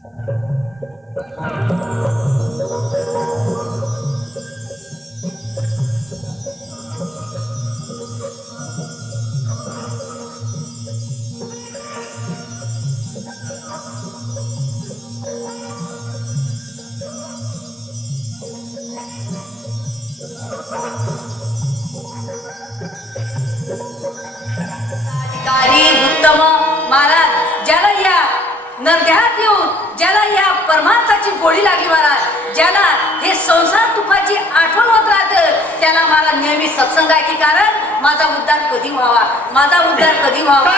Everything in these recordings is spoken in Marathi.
उत्तम महाराज, ज्याला या नरदेहात येऊन ज्याला या परमार्थाची गोडी लागली महाराज, ज्याला हे संसार तुफाची आठवण होत राहत, त्याला मला नेहमी सत्संग आहे की कारण माझा उद्धार कधी व्हावा, माझा उद्धार कधी व्हावा.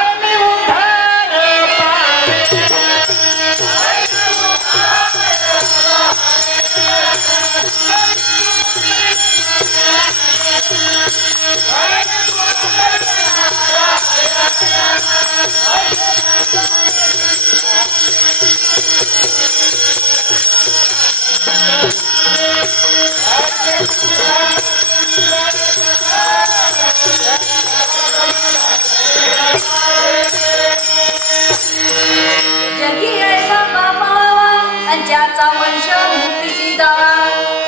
जगी ऐसा बापावा आणि ज्याचा वंश मुक्तीची जावा.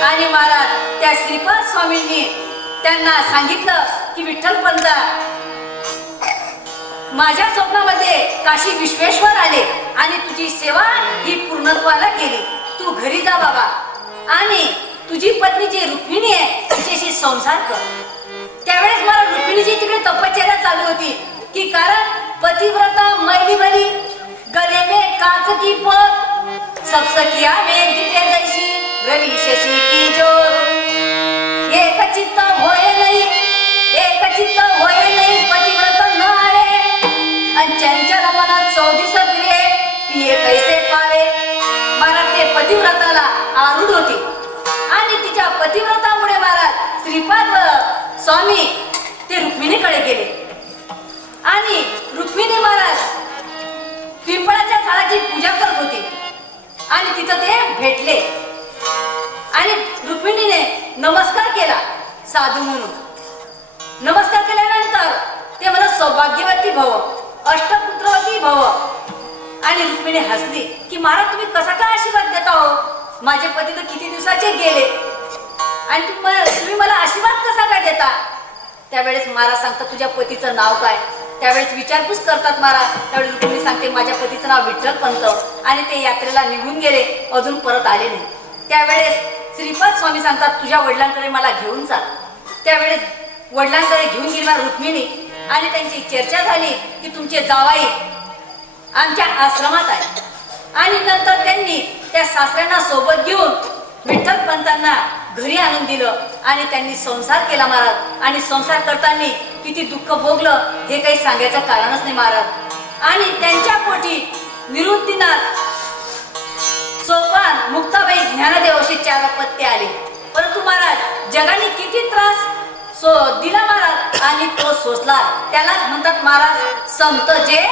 आणि महाराज त्या श्रीपाद स्वामींनी त्यांना सांगितलं की विठ्ठलपंत माझ्या स्वप्नामध्ये काशी विश्वेश्वर आले आणि तुझी सेवा ही पूर्णत्वाला केली. तू घरी जा बाबा आणि तुझी पत्नी जी रुक्मिणी आहे तिच्याशी संसार कर. त्यावेळेस मला रुक्मिणीची तिकडे तपश्चर्या चालू होती की कारण पतिव्रता मैली भली गले में कांच की पोत सब सखिया में दीपे जैसी रवि शशि की ज्योत. एक चित्त होय नाही, एक चित्त होय नाही पतिव्रत न आवे आणि चंचल मनात 34 फिरे पिये कैसे पावे. महाराज ते पतिव्रताला आरूढ होती आणि तिच्या पतिव्रतामुळे महाराज श्रीपाद स्वामी ते रुक्मिणीकडे गेले आणि रुक्मिणी महाराज पिंपळाच्या झाडाची पूजा करत होती आणि तिथं ते भेटले आणि रुक्मिणीने नमस्कार केला साधू म्हणून. नमस्कार केल्यानंतर ते मला सौभाग्यवती भव, अष्टपुत्रवती भव. आणि रुक्मिणी हसली की महाराज तुम्ही कसा काय आशीर्वाद देता हो, माझे पती तर किती दिवसाचे गेले आणि तुम्ही मला आशीर्वाद कसा काय देता. त्यावेळेस महाराज सांगतात तुझ्या पतीचं नाव काय. त्यावेळेस विचारपूस करतात महाराज. त्यावेळेस रुक्मिणी सांगते माझ्या पतीचं नाव विठ्ठलपंत आणि ते यात्रेला निघून गेले, अजून परत आले नाही. त्यावेळेस श्रीपाद स्वामी सांगतात तुझ्या वडिलांकडे मला घेऊन जा. त्यावेळेस वडिलांकडे घेऊन गेला रुक्मिणी आणि त्यांची चर्चा झाली की तुमचे जावाई आमच्या आश्रमात आहे. आणि नंतर त्यांनी त्या सासऱ्यांना सोबत घेऊन विठ्ठलपंतांना घरी आणून दिलं आणि त्यांनी संसार केला महाराज. आणि संसार करताना किती दुःख भोगलं हे काही सांगायचं कारणच नाही महाराज. आणि त्यांच्या पोटी निवृत्तीनाथ, सोपान, मुक्ताबाई, ज्ञानदेव असे 4 अपत्य आले. परंतु महाराज जगाने किती त्रास दिला महाराज आणि तो सोसला. त्यालाच म्हणतात महाराज संत जे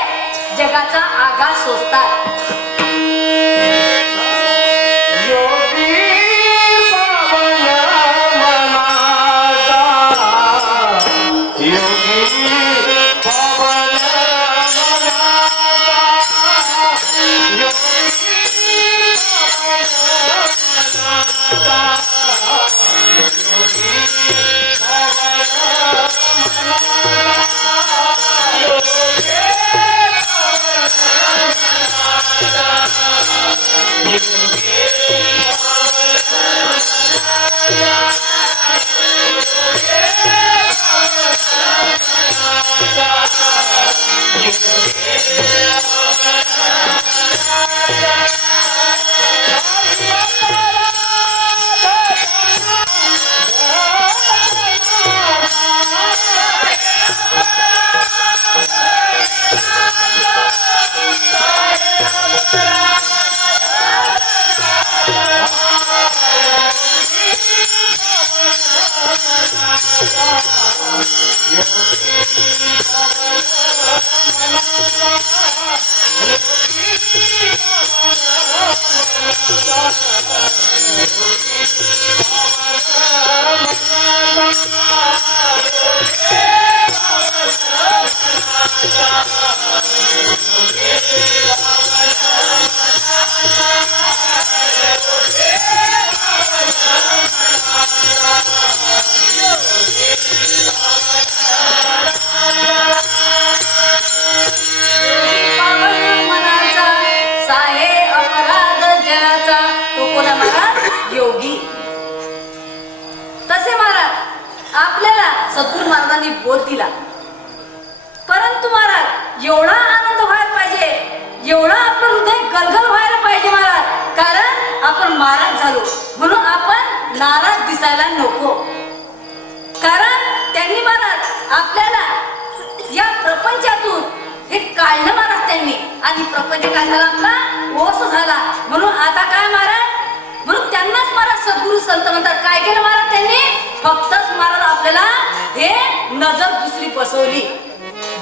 जगाचा आघात सोसतात. Thank you. योगी. तसे महाराज आपल्याला सद्गुरू महाराजांनी बोध दिला, परंतु महाराज एवढा आनंद व्हायला पाहिजे, एवढा आपलं हृदय गलगल व्हायला पाहिजे महाराज, कारण आपण महाराज झालो म्हणून आपण नाराज दिसायला नको. कारण त्यांनी महाराज आपल्याला या प्रपंचातून हे काढलं महाराज त्यांनी, आणि प्रपंच काय झाला आपला ओस झाला. म्हणून आता काय महाराज, म्हणून त्यांनाच महाराज सद्गुरू संत म्हणतात. काय केलं महाराज त्यांनी, फक्तच महाराज आपल्याला हे नजर दुसरी बसवली.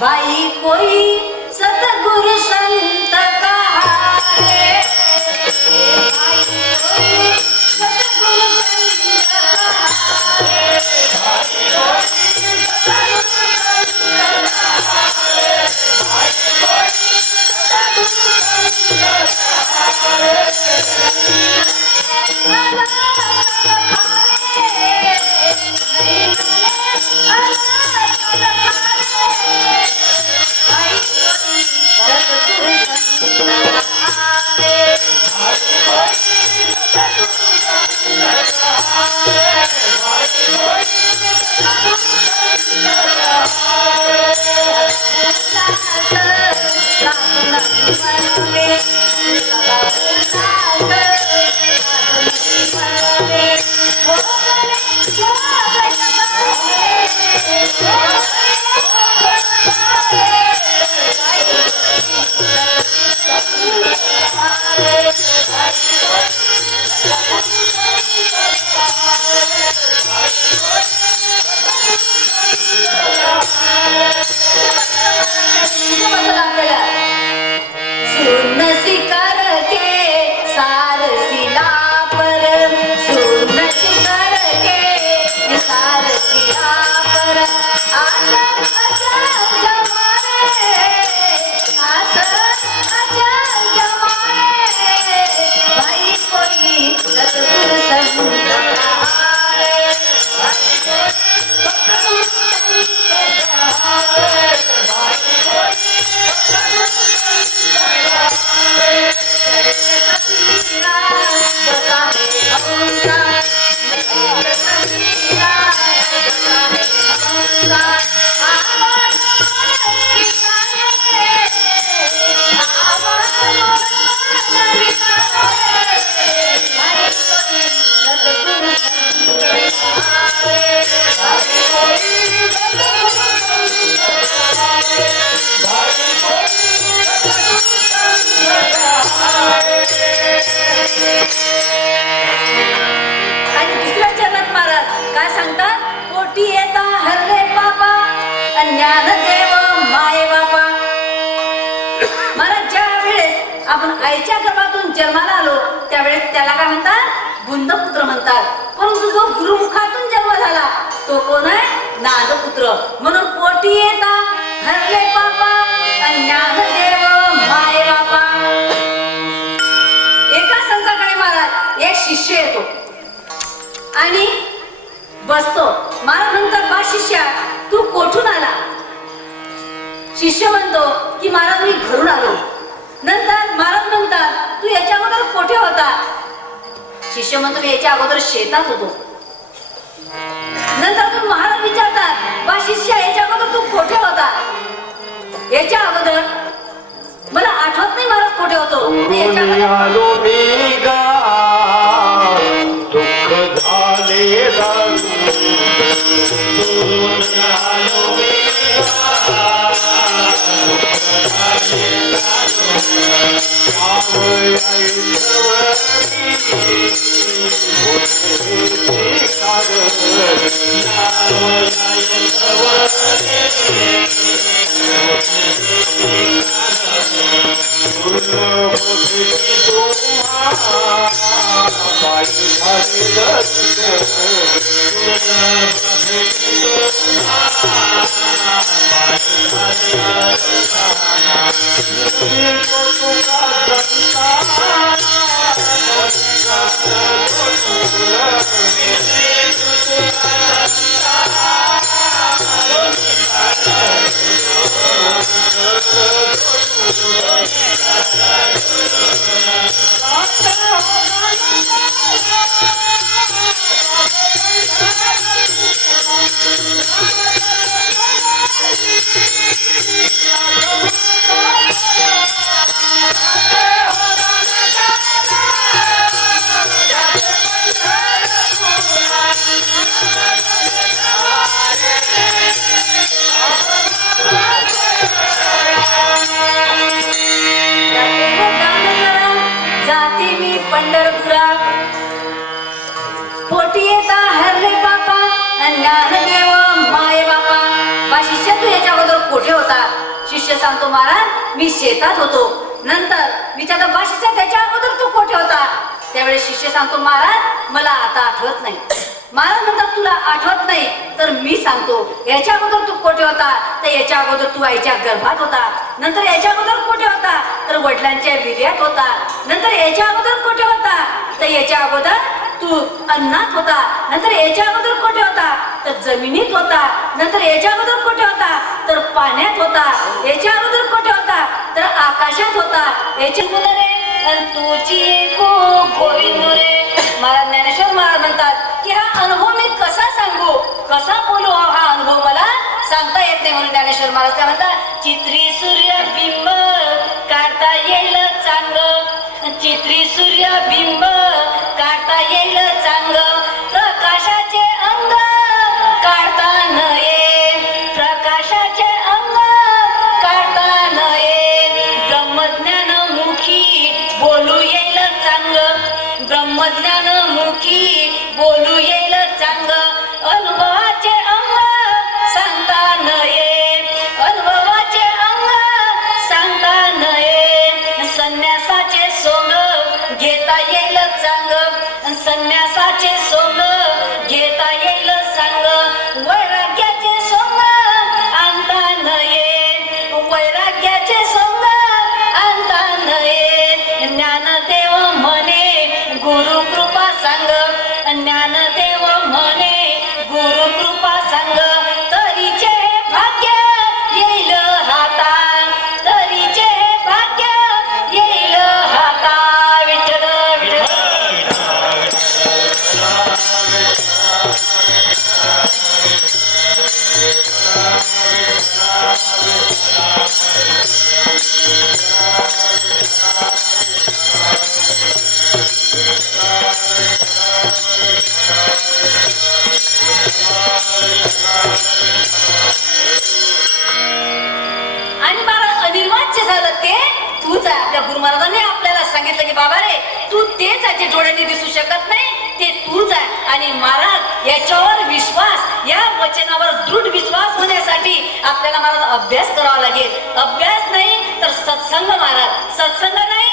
बाई कोई सतगुरु संत कहावे, बाई कोई सतगुरु संत कहावे, बाई कोई सतगुरु संत कहावे, बाई कोई सतगुरु संत कहावे. आईच्या गर्भातून जन्माला आलो त्यावेळेस त्याला काय म्हणतात, बुंदपुत्र म्हणतात. परंतु जो गुरुमुखातून जन्म झाला तो कोण आहे, नादपुत्र. म्हणून पोटी येता हरले पापा ज्ञानदेव माये बापा. एका संताकडे महाराज एक शिष्य येतो आणि बसतो. महाराज म्हणतात, बा शिष्या तू कोठून आला. शिष्य म्हणतो की महाराज मी घरून आलो. नंतर महाराज म्हणतात, तू याच्या अगोदर कोठे होता. शिष्य म्हणतो, मी याच्या अगोदर शेतात होतो. नंतर तू महाराज विचारतात, बा शिष्या याच्या अगोदर तू कोठे होता. याच्या अगोदर मला आठवत नाही महाराज कोठे होतो. याच्या पंढरपुरा पोटी येता हरले बापा ज्ञानदेव माये बापा. बा शिष्य तू याच्या अगोदर कोठे होता? शिष्य सांगतो महाराज मी शेतात होतो. नंतर विचारता बा शिष्य त्याच्या अगोदर तू कोठे होता? त्यावेळेस शिष्य सांगतो महाराज मला आता आठवत नाही. महाराज म्हणतात तुला आठवत नाही तर मी सांगतो याच्या अगोदर तू कोठे होता? तर याच्या अगोदर तू आईच्या गर्भात होता. नंतर याच्या अगोदर कोठे होता? तर वडिलांच्या विर्यात होता. नंतर याच्या अगोदर कोठे होता? तर याच्या अगोदर तू अन्नात होता. नंतर याच्या अगोदर कोठे होता? तर जमिनीत होता. नंतर याच्या अगोदर कोठे होता? तर पाण्यात होता. याच्या अगोदर कोठे होता? तर आकाशात होता. याची रे तुझी गोविंद रे. महाराज ज्ञानेश्वर महाराज म्हणतात की हा अनुभव मी कसा सांगू, कसा बोलू? हा अनुभव मला सांगता येत नाही. म्हणून ज्ञानेश्वर महाराज काय म्हणतात चित्री सूर्यबिंब काढता येईल चांग. चित्री सूर्यबिंब काढता येईल चांग. प्रकाशाचे अंग काढता नये. प्रकाशाचे अंग काढता नये. ब्रह्मज्ञान मुखी बोलू येईल चांग. ब्रह्मज्ञान मुखी बोलू येईल चांग. अनुभवाचे अंग सांगता नये. अनुभवाचे अंग सांगता नये. संन्यासाचे सोंग घेता येईल चांग. संन्यासाचे सोंग घेता येईल सांग. वैराग्याचे सोंग आणता नये. वैराग्याचे सोंग आणता नये. ज्ञानदेव म्हणे गुरु कृपा सांग. ज्ञानदेव म्हणे गुरु कृपा सांग. तरीचे भाग्य येईल हाता. तरीचे भाग्य येईल हाता. विठ्ठल आणि महाराज अनिर्वाच्य झालं ते तूच आहे. आपल्या गुरु महाराजांनी आपल्याला सांगितलं की बाबा रे तू तेच आहे जे डोळ्यांनी दिसू शकत नाही, ते तूच आहे. आणि महाराज याच्यावर विश्वास, या वचनावर दृढ विश्वास होण्यासाठी आपल्याला महाराज अभ्यास करावा लागेल. अभ्यास नाही तर सत्संग. महाराज सत्संग नाही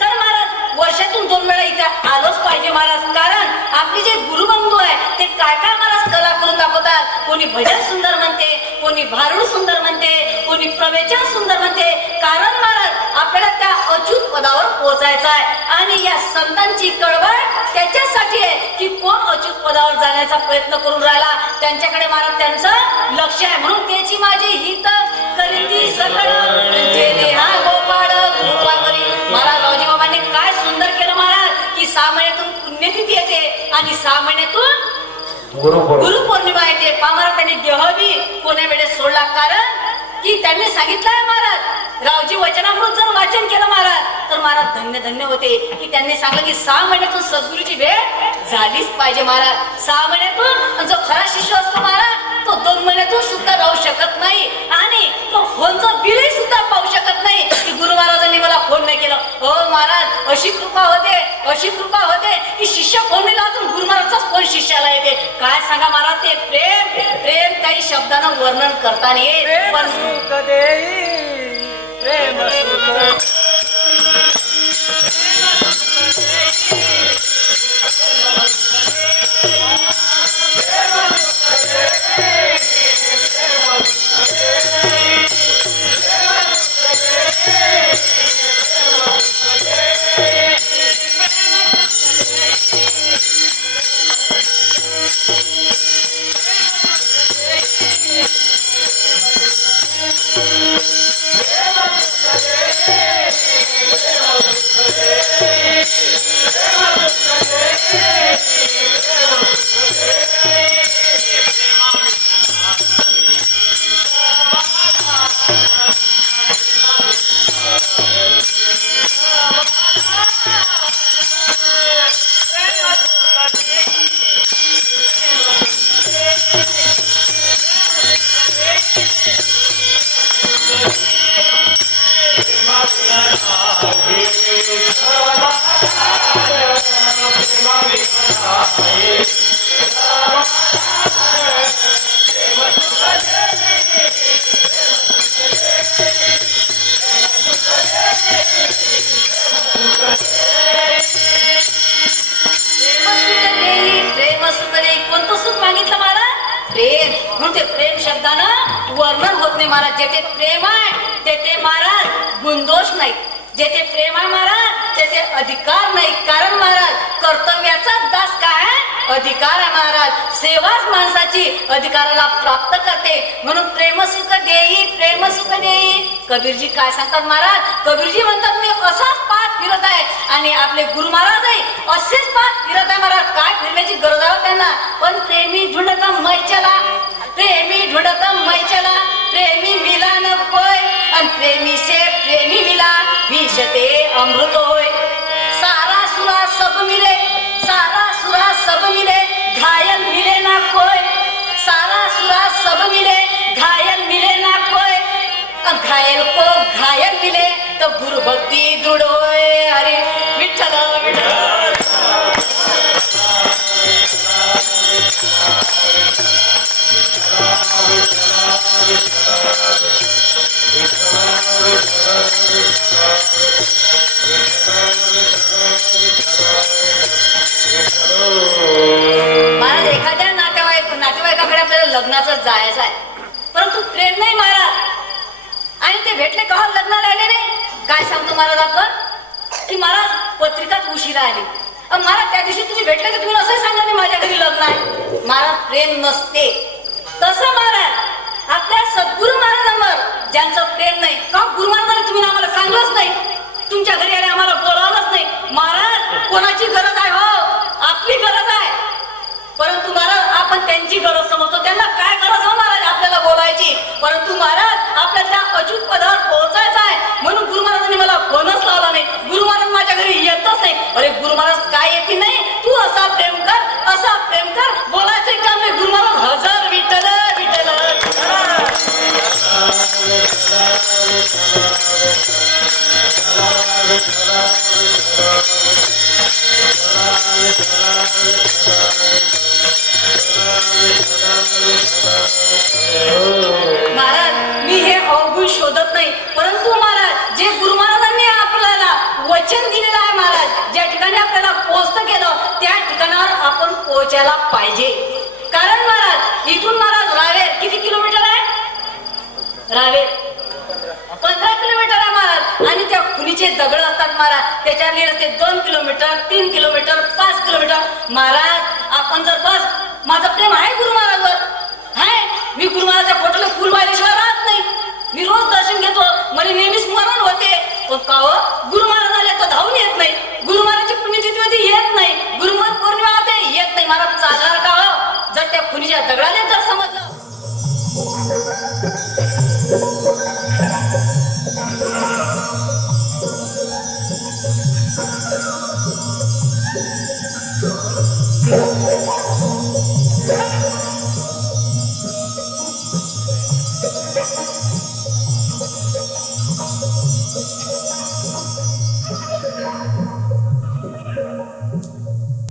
तर महाराज वर्षातून 2 वेळा इथे आलोच पाहिजे महाराज. कारण आपले जे गुरुबंधू आहे ते काय काय महाराज कला करून दाखवतात. कोणी भजन सुंदर म्हणते, कोणी भारुड सुंदर म्हणते, कोणी प्रवचन सुंदर म्हणते. कारण महाराज आपल्याला त्या अच्युत पदावर पोहोचायचं आहे. आणि या संतांची कळवळ त्याच्यासाठी आहे की कोण अच्युत पदावर जाण्याचा प्रयत्न करून राहिला, त्यांच्याकडे महाराज त्यांचं लक्ष आहे. म्हणून त्याची माझी हित करीती सकळ जेणे हा गोपाळ कृपा करी. महाराज रावजी बाबांनी काय सुंदर केलं महाराज की 6 महिन्यातून पुण्यतिथी येते आणि 6 महिन्यातून गुरुपौर्णिमा येते. पामारा त्यांनी देहबी कोण्या वेळेस सोडला. कारण की त्यांनी सांगितलंय महाराज रावजी वचनामृत जर वाचन केलं महाराज तर महाराज धन्य धन्य होते. की त्यांनी सांगलं की 6 महिन्यातून सद्गुरूची भेट झालीच पाहिजे महाराज. 6 महिन्यातून जो खरा शिष्य असतो महाराज तो 2 महिन्यातून सुद्धा राहू शकत नाही. आणि तो फोनचं बिलही सुद्धा पाहू शकत नाही की गुरु महाराजांनी मला फोन नाही केला. हो महाराज अशी कृपा होते, अशी कृपा होते की शिष्य फोन नाही लावतो गुरु महाराजचाच फोन शिष्याला येते. काय सांगा महाराज ते प्रेम प्रेम काही शब्दानं वर्णन करता नाही येत. पण सुख देई प्रेम सुख Hey! प्रेम सुख देई कोणतं सुख मागितलं महाराज? प्रेम. म्हणून ते प्रेम शब्दानं वर्णन होत नाही महाराज. जेथे प्रेम आहे तेथे महाराज गुणदोष नाही. जेथे प्रेम आहे महाराज तेथे अधिकार नाही. कारण महाराज कर्तव्याचा दास काय आहे? अधिकार आहे महाराज. सेवाच माणसाची अधिकाराला प्राप्त करते. म्हणून प्रेम सुख देई, प्रेम सुख देई. कबीरजी काय सांगतात महाराज? कबीरजी म्हणतात मी असाच पाठ फिरत आहे आणि आपले गुरु महाराजही असेच पाठ फिरत आहे महाराज. काय फिरण्याची गरज आहे त्यांना? पण प्रेमी ढूंढता मै चला, प्रेमी ढूंढता मै चला, प्रेमी मिला न कोय आणि प्रेमी से प्रेमी मिला विषते अमृत होय. सारा सुरा सब मिले, सारा सुरा सब मिले, घायल मिले ना कोय. सारा सुरा सब मिले, घायल मिले ना कोय. घायल को घायल मिले तो गुरु भक्ति दृढ़ होय. अरे विठ्ठल विठ्ठल. महाराज एखाद्या नातेवाईकाकडे आपल्याला लग्नाचं जायचं आहे, परंतु प्रेम नाही महाराज. आणि ते भेटले का लग्नाला आले नाही. काय सांगतो महाराज आपण की महाराज पत्रिकाच उशिरा आली. महाराज त्या दिवशी तुम्ही भेटले तर तुम्ही असं सांगा नाही माझ्या घरी लग्न आहे. महाराज प्रेम नसते तसं महाराज आपल्या सद्गुरु महाराजांवर ज्यांचं प्रेम नाही का गुरु महाराजांनी तुम्ही आम्हाला सांगलंच नाही, तुमच्या घरी आले आम्हाला बोलावलंच नाही. महाराज कोणाची गरज आहे हो? आपली गरज आहे. परंतु महाराज आपण त्यांची गरज समजतो. त्यांना काय गरज हो महाराज आपल्याला बोलायची? परंतु महाराज आपल्याला त्या अचूक पदावर पोहोचायचं आहे. म्हणून गुरु महाराजांनी मला फोनच लावला नाही. गुरु महाराज माझ्या घरी येतच नाही. अरे गुरु महाराज काय येते नाही? तू असा प्रेम कर, असा प्रेम कर. बोलायचं काम नाही. गुरु महाराज हजर. विठ्ठल विठ्ठल. महाराज मी हे अवगुण शोधत नाही, परंतु महाराज जे गुरु महाराजांनी आपल्याला वचन दिलेलं आहे महाराज, ज्या ठिकाणी आपल्याला पोहोचत केलं त्या ठिकाणावर आपण पोहोचायला पाहिजे. कारण महाराज इथून महाराज रावेर किती किलोमीटर आहे? रावेर 15 किलोमीटर आहे महाराज. आणि त्या खुनीचे दगड असतात महाराज, त्याच्या असते 2 किलोमीटर, 3 किलोमीटर, 5 किलोमीटर. महाराज आपण जर बस माझं प्रेम आहे गुरु महाराजवर आहे. मी गुरु महाराजच्या फोटोला फुल वाहिल्याशिवाय राहत नाही. मी रोज दर्शन घेतो, मला नेहमी स्मरण होते. पण का हो गुरु महाराज आले तर धावून येत नाही. गुरु महाराजची पुण्यतिथी येत नाही. गुरुमत पौर्णिमा होते येत नाही. महाराज चालणार का हो? जर त्या खुनीच्या दगडाने जर समजलं.